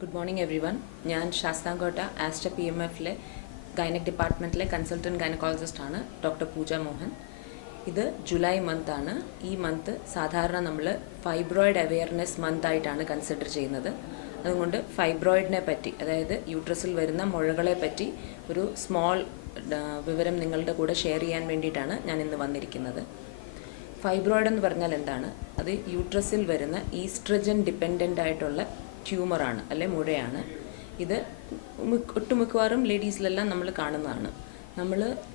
Good morning everyone. ഞാൻ Sasthamcotta Aster PMFലെ gynaec ഡിപ്പാർട്ട്മെൻറ്റിലെ കൺസൾട്ടൻറ്റ് ഗൈനക്കോളജിസ്റ്റാണ് ഡോക്ടർ പൂജ മോഹൻ. ഇത് ജൂലൈ മന്താണ്. ഈ മന്ത് സാധാരണ നമ്മൾ ഫൈബ്രോയിഡ് അവെയർനെസ് മന്തായിട്ടാണ് കൺസിഡർ ചെയ്യുന്നത്. അതുകൊണ്ട് ഫൈബ്രോയിഡിനെ പറ്റി, അതായത് യൂട്രസിൽ വരുന്ന മുഴകളെ പറ്റി ഒരു സ്മോൾ വിവരം നിങ്ങളുടെ കൂടെ ഷെയർ ചെയ്യാൻ വേണ്ടിയിട്ടാണ് ഞാൻ ഇന്ന് വന്നിരിക്കുന്നത്. ഫൈബ്രോയിഡ് എന്ന് പറഞ്ഞാൽ എന്താണ്? അത് യൂട്രസിൽ വരുന്ന ഈസ്ട്രജൻ ഡിപ്പെൻഡൻ്റ് ആയിട്ടുള്ള ട്യൂമറാണ്, അല്ലെ മുഴയാണ്. ഇത് ഒട്ടുമിക്കവാറും ലേഡീസിലെല്ലാം നമ്മൾ കാണുന്നതാണ്.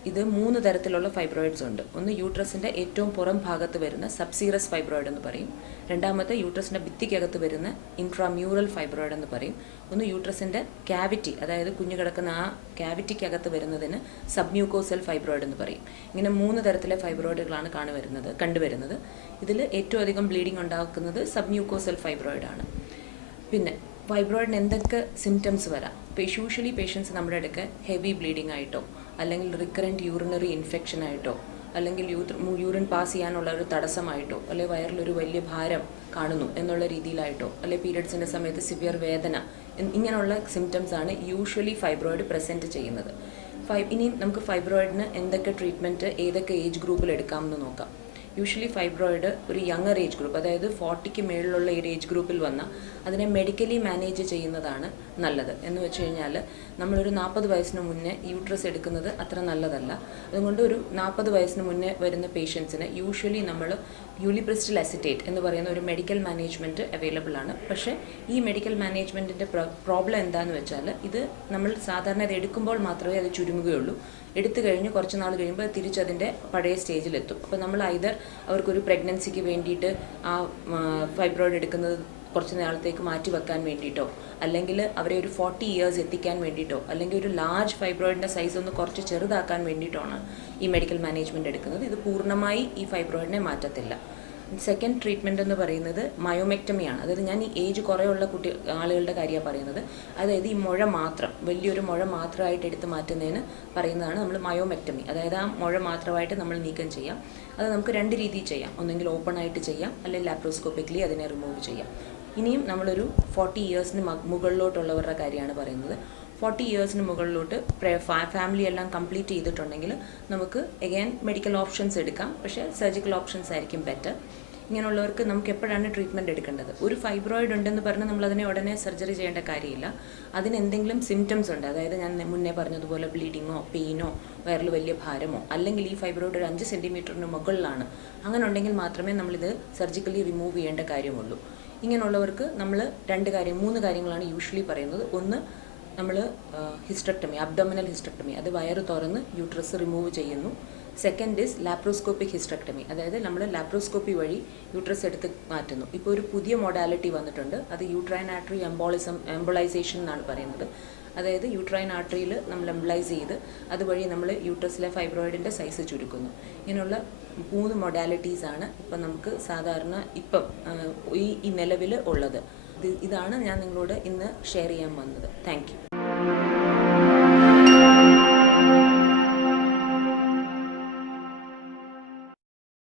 ഇത് 3 തരത്തിലുള്ള ഫൈബ്രോയിഡ്സ് ഉണ്ട്. ഒന്ന് യൂട്രസിൻ്റെ ഏറ്റവും പുറം ഭാഗത്ത് വരുന്ന സബ്സീറസ് ഫൈബ്രോയിഡ് എന്ന് പറയും. രണ്ടാമത്തെ യൂട്രസിൻ്റെ ഭിത്തിക്കകത്ത് വരുന്ന ഇൻട്രാമ്യൂറൽ ഫൈബ്രോയിഡ് എന്ന് പറയും. ഒന്ന് യൂട്രസിൻ്റെ ക്യാവിറ്റി, അതായത് കുഞ്ഞു കിടക്കുന്ന ആ ക്യാവിറ്റിക്കകത്ത് വരുന്നതിന് സബ്മ്യൂക്കോസൽ ഫൈബ്രോയിഡ് എന്ന് പറയും. ഇങ്ങനെ 3 തരത്തിലെ ഫൈബ്രോയിഡുകളാണ് കണ്ടുവരുന്നത്. ഇതിൽ ഏറ്റവും അധികം ബ്ലീഡിംഗ് ഉണ്ടാക്കുന്നത് സബ്മ്യൂക്കോസൽ ഫൈബ്രോയിഡാണ്. പിന്നെ ഫൈബ്രോയിഡിന് എന്തൊക്കെ സിംറ്റംസ് വരാം? യൂഷ്വലി പേഷ്യൻസ് നമ്മുടെ അടുക്ക് ഹെവി ബ്ലീഡിംഗ് ആയിട്ടോ, അല്ലെങ്കിൽ റിക്കറൻറ്റ് യൂറിനറി ഇൻഫെക്ഷൻ ആയിട്ടോ, അല്ലെങ്കിൽ യൂറിൻ പാസ് ചെയ്യാനുള്ള ഒരു തടസ്സമായിട്ടോ, അല്ലെങ്കിൽ വയറിലൊരു വലിയ ഭാരം കാണുന്നു എന്നുള്ള രീതിയിലായിട്ടോ, അല്ലെങ്കിൽ പീരിയഡ്സിൻ്റെ സമയത്ത് സിവിയർ വേദന, ഇങ്ങനെയുള്ള സിംറ്റംസ് ആണ് യൂഷ്വലി ഫൈബ്രോയിഡ് പ്രസൻറ്റ് ചെയ്യുന്നത്. ഇനിയും നമുക്ക് ഫൈബ്രോയിഡിന് എന്തൊക്കെ ട്രീറ്റ്മെൻറ്റ് ഏതൊക്കെ ഏജ് ഗ്രൂപ്പിൽ എടുക്കാമെന്ന് നോക്കാം. യൂഷ്വലി ഫൈബ്രോയിഡ് ഒരു യങ്ങർ ഏജ് ഗ്രൂപ്പ്, അതായത് 40ക്ക് മേളിലുള്ള ഒരു ഏജ് ഗ്രൂപ്പിൽ വന്നാൽ അതിനെ മെഡിക്കലി മാനേജ് ചെയ്യുന്നതാണ് നല്ലത്. എന്ന് വെച്ച് കഴിഞ്ഞാൽ നമ്മളൊരു 40 വയസ്സിന് മുന്നേ യൂട്രസ് എടുക്കുന്നത് അത്ര നല്ലതല്ല. അതുകൊണ്ട് ഒരു 40 വയസ്സിന് മുന്നേ വരുന്ന പേഷ്യൻസിന് യൂഷ്വലി നമ്മൾ യൂലിപ്രിസ്റ്റൽ അസിറ്റേറ്റ് എന്ന് പറയുന്ന ഒരു മെഡിക്കൽ മാനേജ്മെൻറ്റ് അവൈലബിൾ ആണ്. പക്ഷേ ഈ മെഡിക്കൽ മാനേജ്മെൻറ്റിൻ്റെ പ്രോബ്ലം എന്താണെന്ന് വെച്ചാൽ, ഇത് നമ്മൾ സാധാരണ ഇത് എടുക്കുമ്പോൾ മാത്രമേ അത് ചുരുങ്ങുകയുള്ളൂ. എടുത്തു കഴിഞ്ഞ് കുറച്ച് നാൾ കഴിയുമ്പോൾ തിരിച്ചതിൻ്റെ പഴയ സ്റ്റേജിലെത്തും. അപ്പോൾ നമ്മൾ ഐദർ അവർക്കൊരു പ്രഗ്നൻസിക്ക് വേണ്ടിയിട്ട് ആ ഫൈബ്രോയിഡ് എടുക്കുന്നത് കുറച്ച് നാളത്തേക്ക് മാറ്റി വെക്കാൻ വേണ്ടിയിട്ടോ, അല്ലെങ്കിൽ അവരെ ഒരു 40 ഇയേഴ്സ് എത്തിക്കാൻ വേണ്ടിയിട്ടോ, അല്ലെങ്കിൽ ഒരു ലാർജ് ഫൈബ്രോയിഡിൻ്റെ സൈസ് ഒന്ന് കുറച്ച് ചെറുതാക്കാൻ വേണ്ടിയിട്ടാണ് ഈ മെഡിക്കൽ മാനേജ്മെൻറ്റ് എടുക്കുന്നത്. ഇത് പൂർണ്ണമായി ഈ ഫൈബ്രോയിഡിനെ മാറ്റത്തില്ല. സെക്കൻഡ് ട്രീറ്റ്മെൻറ്റ് എന്ന് പറയുന്നത് മയോമെക്ടമിയാണ്. അതായത് ഞാൻ ഈ ഏജ് കുറേയുള്ള ആളുകളുടെ കാര്യമാണ് പറയുന്നത്. അതായത് ഈ മുഴ മാത്രം, വലിയൊരു മുഴ മാത്രമായിട്ട് എടുത്ത് മാറ്റുന്നതിന് പറയുന്നതാണ് നമ്മൾ മയോമെക്ടമി. അതായത് ആ മുഴ മാത്രമായിട്ട് നമ്മൾ നീക്കം ചെയ്യാം. അത് നമുക്ക് 2 രീതിയിൽ ചെയ്യാം. ഒന്നെങ്കിൽ ഓപ്പൺ ആയിട്ട് ചെയ്യാം, അല്ലെങ്കിൽ ലാപ്രോസ്കോപ്പിക്കലി അതിനെ റിമൂവ് ചെയ്യാം. ഇനിയും നമ്മളൊരു 40 ഇയേഴ്സിന് മുകളിലോട്ടുള്ളവരുടെ കാര്യമാണ് പറയുന്നത്. 40 ഇയേഴ്സിന് മുകളിലോട്ട് ഫാമിലി എല്ലാം കംപ്ലീറ്റ് ചെയ്തിട്ടുണ്ടെങ്കിൽ നമുക്ക് എഗെയിൻ മെഡിക്കൽ ഓപ്ഷൻസ് എടുക്കാം. പക്ഷേ സർജിക്കൽ ഓപ്ഷൻസ് ആയിരിക്കും ബെറ്റർ. ഇങ്ങനെയുള്ളവർക്ക് നമുക്ക് എപ്പോഴാണ് ട്രീറ്റ്മെൻറ്റ് എടുക്കേണ്ടത്? ഒരു ഫൈബ്രോയിഡ് ഉണ്ടെന്ന് പറഞ്ഞ് നമ്മളതിനെ ഉടനെ സർജറി ചെയ്യേണ്ട കാര്യമില്ല. അതിന് എന്തെങ്കിലും സിംറ്റംസ് ഉണ്ട്, അതായത് ഞാൻ മുന്നേ പറഞ്ഞതുപോലെ ബ്ലീഡിങ്ങോ, പെയിനോ, വയറിൽ വലിയ ഭാരമോ, അല്ലെങ്കിൽ ഈ ഫൈബ്രോയിഡ് ഒരു 5 സെൻറ്റിമീറ്ററിന് മുകളിലാണ്, അങ്ങനെ ഉണ്ടെങ്കിൽ മാത്രമേ നമ്മളിത് സർജിക്കലി റിമൂവ് ചെയ്യേണ്ട കാര്യമുള്ളൂ. ഇങ്ങനെയുള്ളവർക്ക് നമ്മൾ 3 കാര്യങ്ങളാണ് യൂഷ്വലി പറയുന്നത്. ഒന്ന്, നമ്മൾ ഹിസ്റ്റക്ടമി, അബ്ഡോമിനൽ ഹിസ്റ്റക്ടമി, അത് വയറ് തുറന്ന് യൂട്രസ് റിമൂവ് ചെയ്യുന്നു. സെക്കൻഡ് ഈസ് ലാപ്രോസ്കോപ്പിക് ഹിസ്റ്റക്ടമി, അതായത് നമ്മൾ ലാപ്രോസ്കോപ്പി വഴി യൂട്രസ് എടുത്ത് മാറ്റുന്നു. ഇപ്പോൾ ഒരു പുതിയ മൊഡാലിറ്റി വന്നിട്ടുണ്ട്, അത് യൂട്രൈൻ ആർട്ടറി എംബോളൈസേഷൻ എന്നാണ് പറയുന്നത്. അതായത് യൂട്രൈൻ ആർട്ടറിയിൽ നമ്മൾ എംബോളൈസ് ചെയ്ത് അതുവഴി നമ്മൾ യൂട്രസിലെ ഫൈബ്രോയിഡിൻ്റെ സൈസ് ചുരുക്കുന്നു. ഇങ്ങനെയുള്ള 3 മൊഡാലിറ്റീസാണ് ഇപ്പം നമുക്ക് സാധാരണ ഈ നിലവിൽ ഉള്ളത്. ഇതാണ് ഞാൻ നിങ്ങളോട് ഇന്ന് ഷെയർ ചെയ്യാൻ വന്നത്. Thank you.